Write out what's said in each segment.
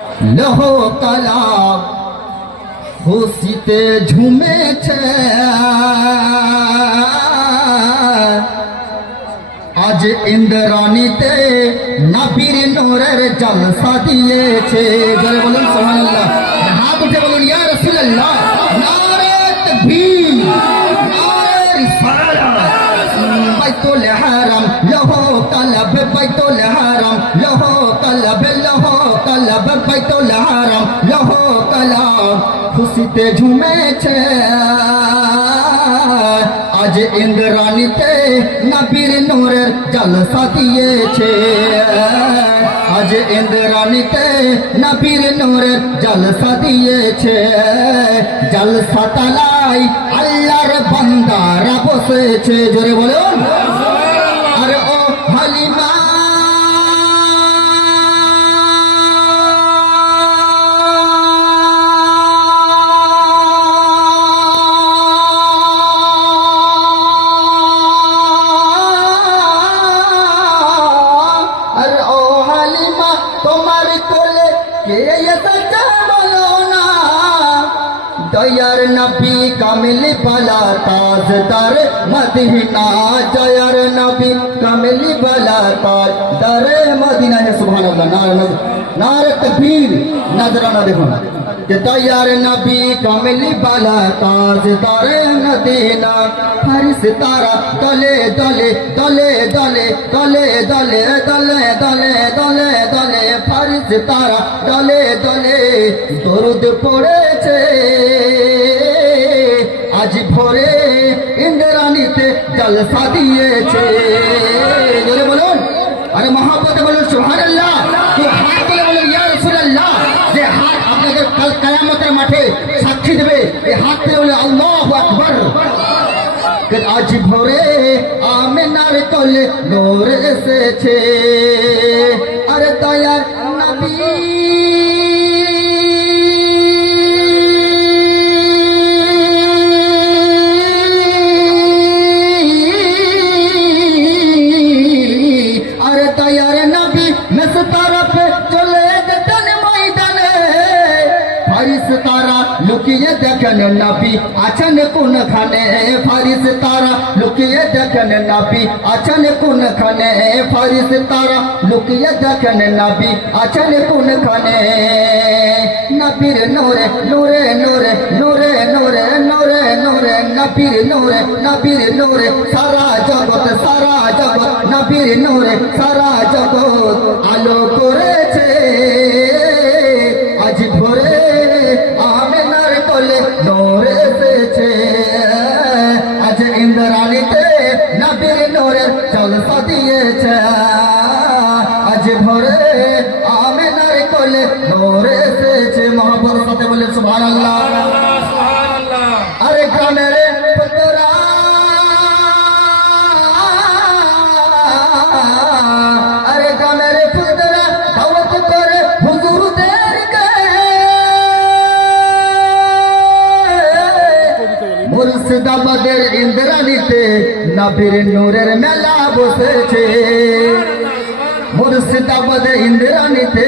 লৌহ কালাম খুশিতে ঝুমেছে, আজ ইন্দ্রাণীতে নবীর নূরের জলসা দিয়েছে। জোরে বলুন সুবহানাল্লাহ। হাত উঠে বলুন ইয়া রাসূলুল্লাহ। নারে তাকবীর, নারে রিসালাত। বাইতুল হারাম লৌহ কালাব, বাইতুল হারাম লৌহ কালাব, লৌহ কালাব বাইতুল হারাম লৌহ কালাব খুশিতে ঝুমেছে, আজ ইন্দ্রাণীতে নবীর নূরের জলসা দিয়েছে, আজ ইন্দ্রাণীতে নবীর নূরের জলসা দিয়েছে। জলসা তালাই আল্লাহর বান্দারা বসেছে। জোরে বলুন। আরে ও হালিমা দয়ার নবী কামিল বালা তাজদার মদিনা, জয়ার নবী কামিল বালা তাজদার মদিনা। সুবহানাল্লাহ। নারে তাকবীর। নজরানা দেখুন যে দয়ার নবী কামিল বালা তাজদার মদিনা, ফরিস্তারা দলে দলে দলে দলে দলে দলে দলে দলে দলে দলে ফরিস্তারা দলে দলে দরুদ পড়েছে, আজ ভোরে ইন্দ্রাণীতে জলসা দিয়েছে। জোরে বলুন। আরে মহব্বতে বলুন সুবহানাল্লাহ। হাত তুলে বলুন ইয়া রাসূলুল্লাহ। যে হাত আপনাদের কাল কিয়ামতের মাঠে সাক্ষী দেবে, এই হাত তুলে বলুন আল্লাহু আকবার। আজ ভোরে আমিনার কোলে নূর এসেছে, আরে দয়ার নবী তারা লুকিয়ে দেখেন নবী আছেন কোনখানে, ফারিস তারা লুকিয়ে দেখেন নবী আছেন কোনখানে, ফারিস তারা লুকিয়ে দেখেন নবী আছেন কোনখানে। নবীর নূরে নূরে নূরে নূরে নূরে নূরে নূরে নবীর নূরে, নবীর নূরে সারা জগৎ, সারা জগৎ নবীর নূরে সারা জগৎ আলো করেছে। আজ ভোরে আমিনার কোলে নূর এসেছে, আজ ইন্দ্রাণীতে নবীর নূরের জলসা দিয়েছে, আজ ভোরে আমিনার কোলে নূর এসেছে। মহব্বতের সাথে বলে সুবহানাল্লাহ। আরে গ্রামের পুত্রা, আরে গ্রামের পুত্রা দাওয়াত করে হুজুরদেরকে, মুর্শিদাবাদের ইন্দ্রাণীতে নবীর নূরের মেলা বসেছে, মুর্শিদাবাদের ইন্দ্রাণীতে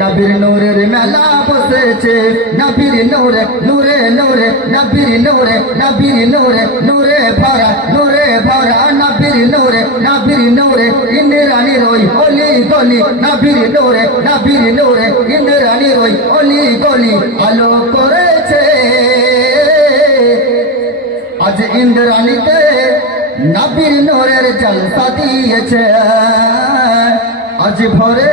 নবীর নূরের মেলা বসেছে। নবীর নূরে নূরে নূরে নবীর নূরে, নবীর নূরে নূরে ভরা, নূরে ভরা নবীর নূরে, নবীর নূরে ইন্দ্রাণীর ওই অলি গলি, নবীর নূরে, নবীর নূরে ইন্দ্রাণীর ওই অলি গলি আলো করেছে। আজ ইন্দ্রাণীতে নবীর নূরের জলসা দিয়েছে, আজ ভোরে